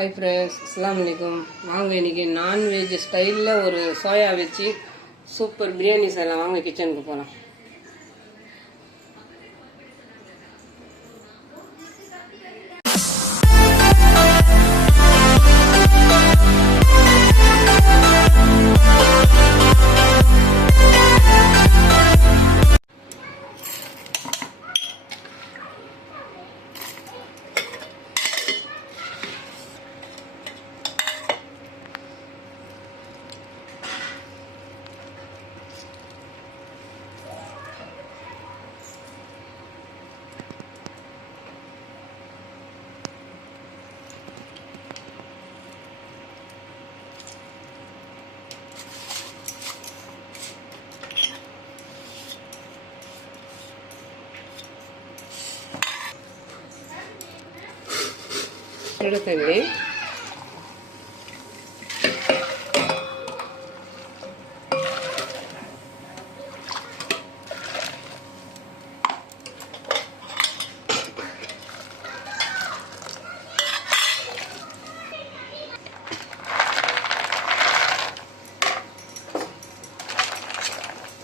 Hi friends, அஸ்ஸலாமு அலைக்கும். வாங்க இன்றைக்கி நான்வெஜ் ஸ்டைலில் ஒரு சோயா வச்சு சூப்பர் பிரியாணி செய்யலாம். வாங்க கிச்சனுக்கு போகலாம். சுடு தண்ணி,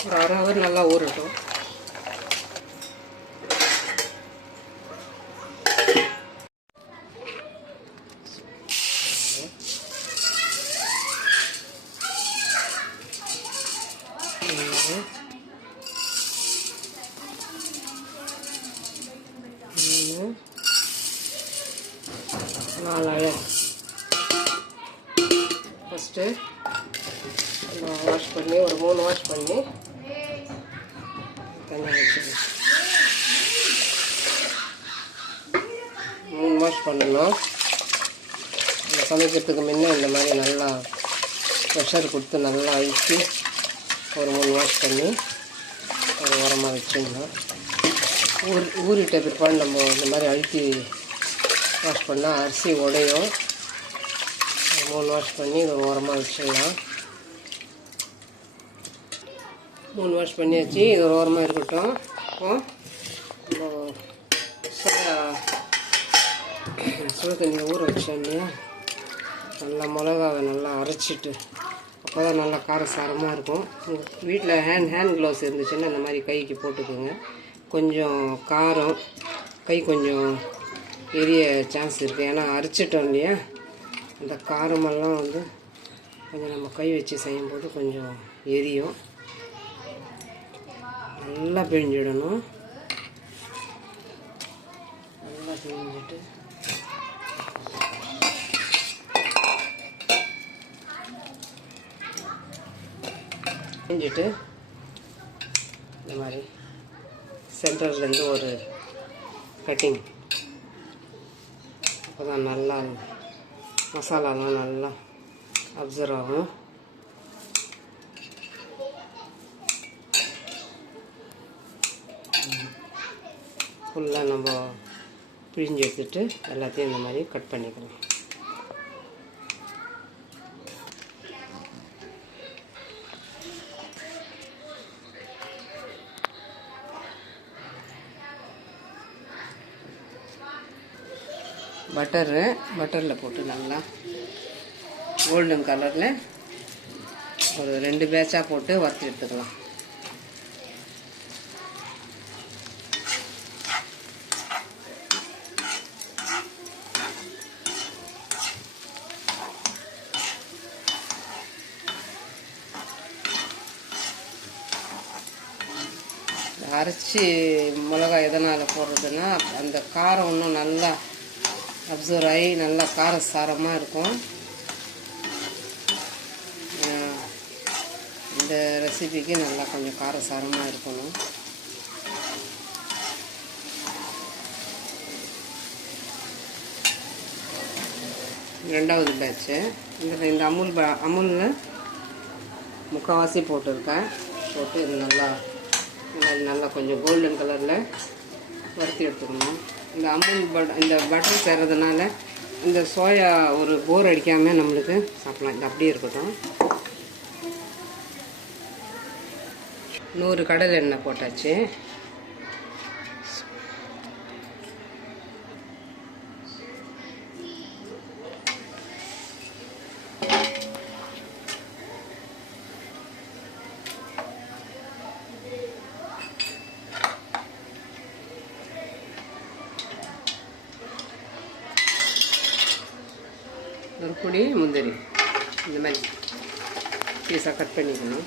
ஒரு அரை ஹவர் நல்லா ஊறட்டும். நாலாயிரம் ஃபஸ்ட்டு வாஷ் பண்ணி ஒரு 3 வாஷ் பண்ணி தண்ணி வச்சுக்கணும். 3 வாஷ் பண்ணணும். இந்த சமைக்கிறதுக்கு முன்னே இந்த மாதிரி நல்லா ப்ரெஷர் கொடுத்து நல்லா அழுத்தி ஒரு 3 வாஷ் பண்ணி ஒரு உரமாக வச்சுக்கணும். ஊறிட்ட பிற்பாடு நம்ம இந்த மாதிரி அழுத்தி வாஷ் பண்ணால் அரிசி உடையும். 3 வாஷ் பண்ணி இது ஓரமாக வச்சிடலாம். 3 வாஷ் பண்ணியாச்சு. இது ஒரு ஓரமாக இருக்கட்டும். சுடு தண்ணியில் ஊற வச்சேன் இல்லையா, நல்லா மிளகாவை நல்லா அரைச்சிட்டு அப்போ தான் நல்லா காரசாரமாக இருக்கும். வீட்டில் ஹேண்ட் க்ளவுஸ் இருந்துச்சுன்னா அந்த மாதிரி கைக்கு போட்டுக்கோங்க. கொஞ்சம் காரம் கை கொஞ்சம் எரிய சான்ஸ் இருக்குது. ஏன்னா அரைச்சிட்டோம் இல்லையா, அந்த காரமெல்லாம் கொஞ்சம் நம்ம கை வச்சு செய்யும்போது கொஞ்சம் எரியும். நல்லா பிழிஞ்சிடணும். நல்லா பிழிஞ்சிட்டு இந்த மாதிரி சென்டர்லேருந்து ஒரு கட்டிங், அப்போ தான் நல்லா மசாலாலாம் நல்லா அப்சர்வ் ஆகும். ஃபுல்லாக நம்ம பிழிஞ்சு எடுத்துட்டு எல்லாத்தையும் இந்த மாதிரி கட் பண்ணிக்கலாம். பட்டரில் போட்டு நல்லா கோல்டன் கலரில் ஒரு 2 பேட்சாக போட்டு வறுத்து எடுத்துக்கலாம். அரைச்சி மிளகாய் எதனால் போடுறதுன்னா அந்த காரம் இன்னும் நல்லா அப்சர்வ் ஆகி நல்லா காரசாரமாக இருக்கும். இந்த ரெசிபிக்கு நல்லா கொஞ்சம் காரசாரமாக இருக்கணும். ரெண்டாவது பேட்ச்சு இந்த அமுலில் முக்கால்வாசி போட்டிருக்கேன். போட்டு இது நல்லா கொஞ்சம் கோல்டன் கலரில் வறுத்து எடுத்துக்கணும். இந்த பட்டர் செய்கிறதுனால இந்த சோயா ஒரு போர் அடிக்காமல் நம்மளுக்கு சாப்பிடலாம். இது அப்படியே இருக்கட்டும். 100 கடலை எண்ணெய் போட்டாச்சு. பொடி, முந்திரி இந்த மாதிரி பீஸாக கட் பண்ணிக்கணும்.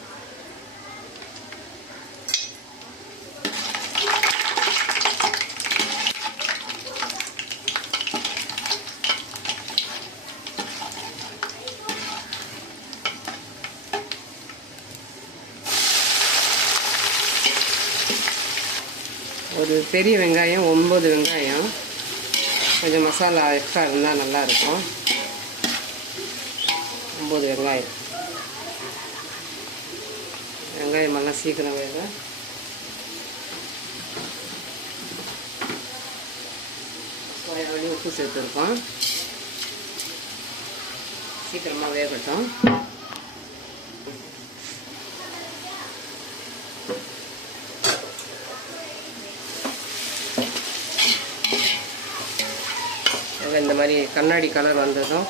ஒரு பெரிய வெங்காயம் 9 வெங்காயம், கொஞ்சம் மசாலா எக்ஸ்ட்ரா இருந்தால் நல்லாயிருக்கும். 9 வெங்காயம். வெங்காயமெல்லாம் சீக்கிரம் வேகும். சோயாவிலையும் உப்பு சேர்த்துருக்கோம், சீக்கிரமாக வேகட்டும். இந்த மாதிரி கண்ணாடி கலர் வந்ததும்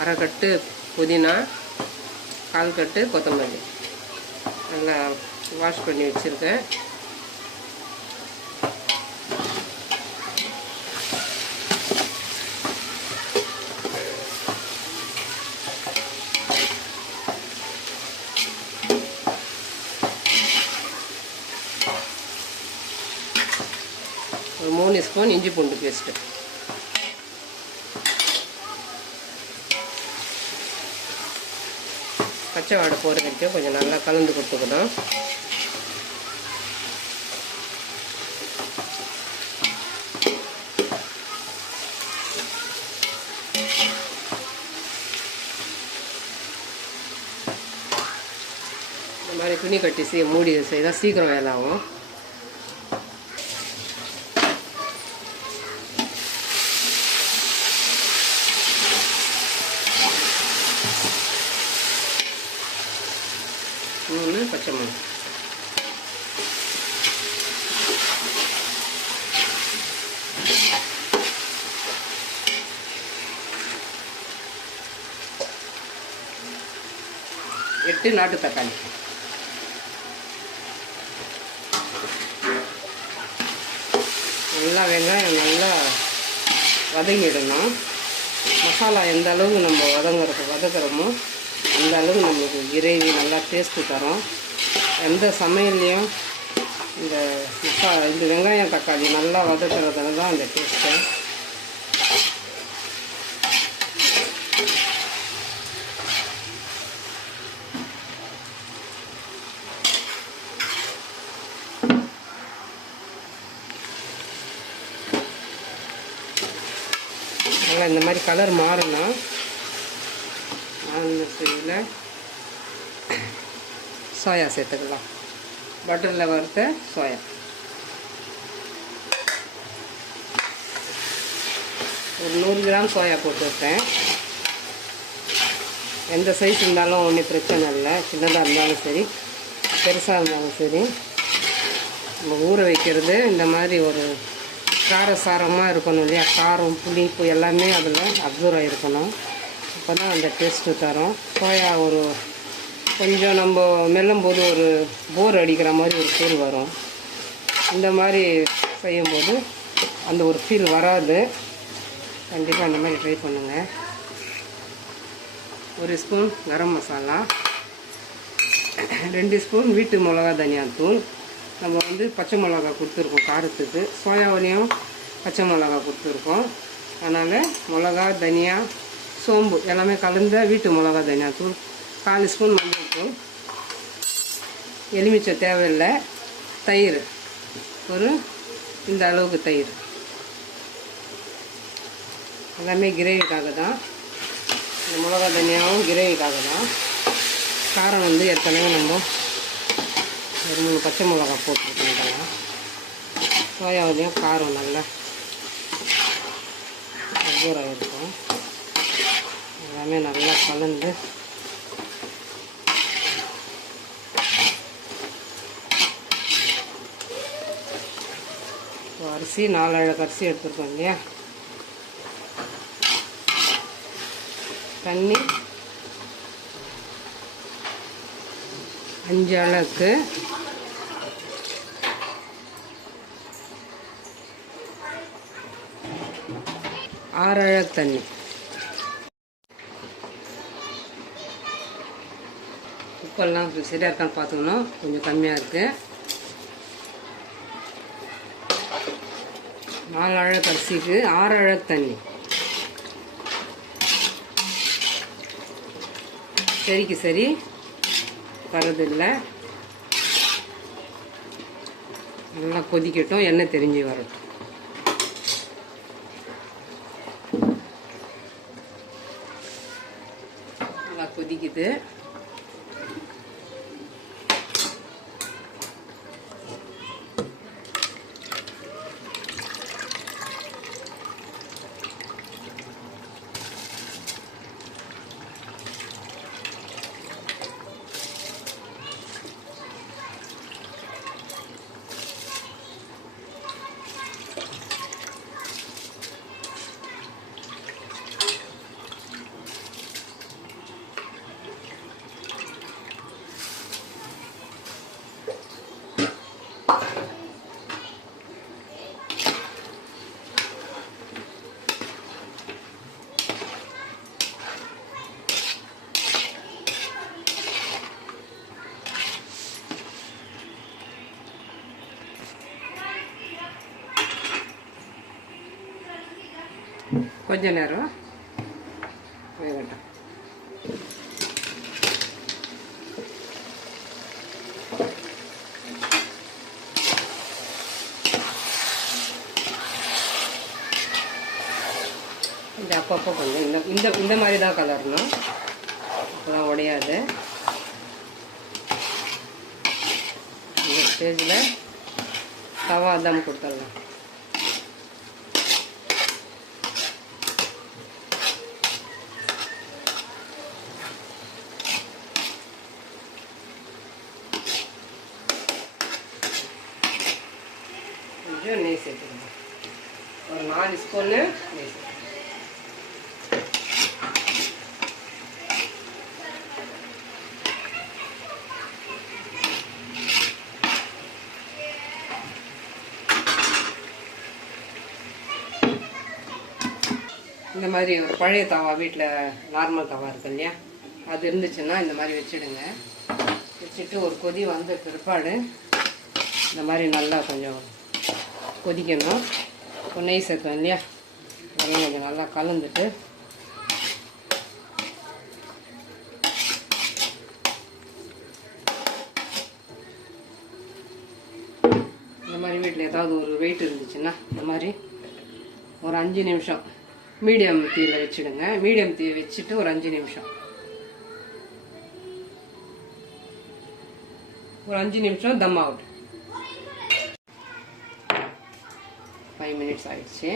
அரை கட்டு புதினா, 1/4 கட்டு கொத்தமல்லி நல்லா வாஷ் பண்ணி வச்சுருக்கேன். ஒரு 3 ஸ்பூன் இஞ்சி பூண்டு பேஸ்ட்டு. பச்சை வாடை போகிற வரைக்கும் கொஞ்சம் நல்லா கலந்து கொடுத்துக்கணும். இந்த மாதிரி துணி கட்டி மூடி செய்தால் சீக்கிரம் வேலை ஆகும். இன்னொன்று பச்சை மிளகாய். எட்டு நாட்டு தக்காளி. நல்லா வெங்காயம் நல்லா வதங்கிடணும். மசாலா எந்த அளவுக்கு நம்ம வதக்குறோமோ அந்த அளவுக்கு நம்மளுக்கு கிரேவி நல்லா டேஸ்ட்டு தரும். எந்த சமையல்லையும் இந்த வெங்காயம் தக்காளி நல்லா வதக்குறதுல தான் அந்த டேஸ்ட்டு. நல்லா இந்த மாதிரி கலர் மாறணும். அந்த இதில் சோயா சேர்த்துக்கலாம். பட்டரில் வறுத்த சோயா. ஒரு 100 கிராம் சோயா போட்டு வைப்பேன். எந்த சைஸ் இருந்தாலும் ஒன்றும் பிரச்சனை இல்லை. சின்னதாக இருந்தாலும் சரி, பெருசாக இருந்தாலும் சரி. நம்ம ஊற வைக்கிறது இந்த மாதிரி ஒரு காரசாரமாக இருக்கணும் இல்லையா? காரம், புளிப்பு எல்லாமே அதில் அப்சர்வ் ஆகிருக்கணும். அப்போ தான் அந்த டேஸ்ட்டு தரும். சோயா கொஞ்சம் நம்ம மெல்லும்போது ஒரு போர் அடிக்கிற மாதிரி ஒரு ஃபீல் வரும். இந்த மாதிரி செய்யும்போது அந்த ஒரு ஃபீல் வராது. கண்டிப்பாக அந்த மாதிரி ட்ரை பண்ணுங்கள். 1 ஸ்பூன் கரம் மசாலா, 2 ஸ்பூன் வீட்டு மிளகா தனியாத்தூள். நம்ம பச்சை மிளகா கொடுத்துருக்கோம் காரத்துக்கு. சோயாவிலையும் பச்சை மிளகா கொடுத்துருக்கோம். அதனால் மிளகா, தனியா, சோம்பு எல்லாமே கலந்த வீட்டு மிளகா தனியாத்தூள். 4 ஸ்பூன் மஞ்சள் தூள். எலுமிச்சை தேவையில்லை. தயிர் இந்த அளவுக்கு தயிர். எல்லாமே கிரேவிக்காக தான். இந்த மிளகா தனியாவும் கிரேவிக்காக தான். காரம் ஏற்கனவே நம்ம ஒரு 3 பச்சை மிளகா போட்டுருக்கோம். சோயாவிலையும் காரம் நல்லா ஊறாக இருக்கும். எல்லாமே நல்லா கலந்து அரிசி 4 அழகு அரிசி எடுத்துருக்கோம் இல்லையா? தண்ணி 5 அழகுக்கு 6 அழகு தண்ணி. உப்பெல்லாம் சரியாக இருக்கான்னு பார்த்துக்கணும். கொஞ்சம் கம்மியாக இருக்குது. 4 அழகு அரிசிக்கு 6 அழகு தண்ணி. சரிக்கு சரி வரதில்லை. நல்லா கொதிக்கட்டும், எண்ணெய் தெரிஞ்சு வரட்டும். நல்லா கொதிக்குது. கொஞ்ச நேரம் வேகட்டும். இந்த அப்பப்போ கொஞ்சம் இந்த மாதிரி தான் கலரணும், அப்போதான் உடையாது. இந்த ஸ்டேஜில் தவா தம் கொடுத்துடலாம். கொஞ்சம் நெய் சேர்த்துக்கணும். ஒரு 4 ஸ்பூன்னு நெய் சேர்த்துக்கணும். இந்த மாதிரி ஒரு பழைய தவா, வீட்டில் நார்மல் தவா இருக்கு இல்லையா, அது இருந்துச்சுன்னா இந்த மாதிரி வச்சுடுங்க. வச்சுட்டு ஒரு கொதி வந்த பிற்பாடு இந்த மாதிரி நல்லா கொஞ்சம் கொதிக்கணும். நெய் சேர்த்தோம் இல்லையா, அதெல்லாம் கொஞ்சம் நல்லா கலந்துட்டு இந்த மாதிரி வீட்டில் ஏதாவது ஒரு வெயிட் இருந்துச்சுன்னா இந்த மாதிரி ஒரு 5 நிமிஷம் மீடியம் தீயில் வச்சுடுங்க. மீடியம் தீ வச்சுட்டு ஒரு 5 நிமிஷம், ஒரு 5 நிமிஷம் தம் ஆகட்டும். 5 மினிட்ஸ் ஆயிடுச்சு.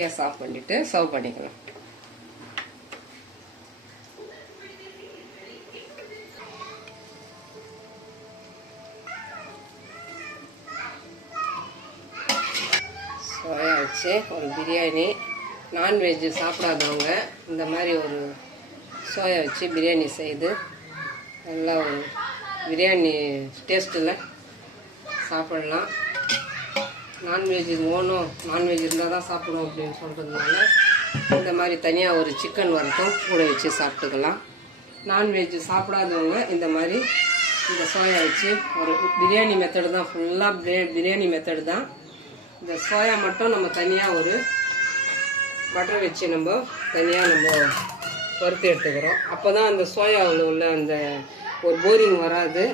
கேஸ் ஆஃப் பண்ணிட்டு சர்வ் பண்ணிக்கலாம். சோயா வச்சு ஒரு பிரியாணி. நான்வெஜ் சாப்பிடாதவங்க இந்த மாதிரி ஒரு சோயா வச்சு பிரியாணி செய்து நல்லா ஒரு பிரியாணி டேஸ்ட்டில் சாப்பிடலாம். நான்வெஜ் ஓணும், நான்வெஜ் இருந்தால் தான் சாப்பிடுவோம் அப்படின்னு சொல்கிறதுனால இந்த மாதிரி தனியாக ஒரு சிக்கன் வறுத்தும் கூட வச்சு சாப்பிட்டுக்கலாம். நான்வெஜ் சாப்பிடாதவங்க இந்த மாதிரி இந்த சோயா வச்சு ஒரு பிரியாணி மெத்தடு தான், ஃபுல்லாக பிரியாணி மெத்தடு தான். இந்த சோயா மட்டும் நம்ம தனியாக ஒரு பட்டர் வச்சு நம்ம தனியாக வறுத்து எடுத்துக்கிறோம். அப்போ தான் அந்த சோயாவில் உள்ள அந்த ஒரு போரிங் வராது,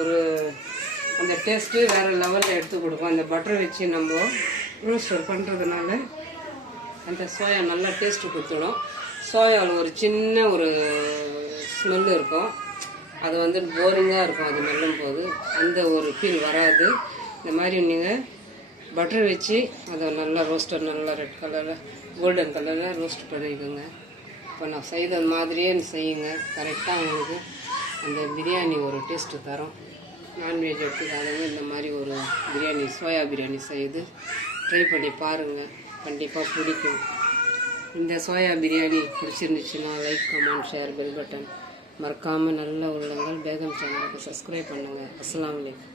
ஒரு அந்த டேஸ்ட்டு வேறு லெவலில் எடுத்து கொடுக்கும். அந்த பட்டர் வச்சு நம்ம ரோஸ்டர் பண்ணுறதுனால அந்த சோயா நல்லா டேஸ்ட்டு கொடுத்துடும். சோயாவில் ஒரு சின்ன ஒரு ஸ்மெல்லு இருக்கும், அது வந்து போரிங்காக இருக்கும். அது மெல்லும் போது அந்த ஒரு ஃபீல் வராது. இந்த மாதிரி நீங்கள் பட்டர் வச்சு அதை நல்லா ரோஸ்டர் நல்லா ரெட் கலரில் கோல்டன் கலரில் ரோஸ்ட் பண்ணிக்கோங்க. இப்போ நான் செய்தது மாதிரியே செய்யுங்க. கரெக்டாக உங்களுக்கு அந்த பிரியாணி ஒரு டேஸ்ட்டு தரும். நான்வெஜ் எடுத்துக்காதவங்க இந்த மாதிரி ஒரு பிரியாணி, சோயா பிரியாணி செய்து ட்ரை பண்ணி பாருங்கள். கண்டிப்பாக பிடிக்கும். இந்த சோயா பிரியாணி பிடிச்சிருந்துச்சுன்னா like, comment, share, bell button மறக்காமல் நல்ல உள்ளங்கள் பேகம் சேனலுக்கு சப்ஸ்கிரைப் பண்ணுங்கள். அஸ்ஸலாமு அலைக்கும்.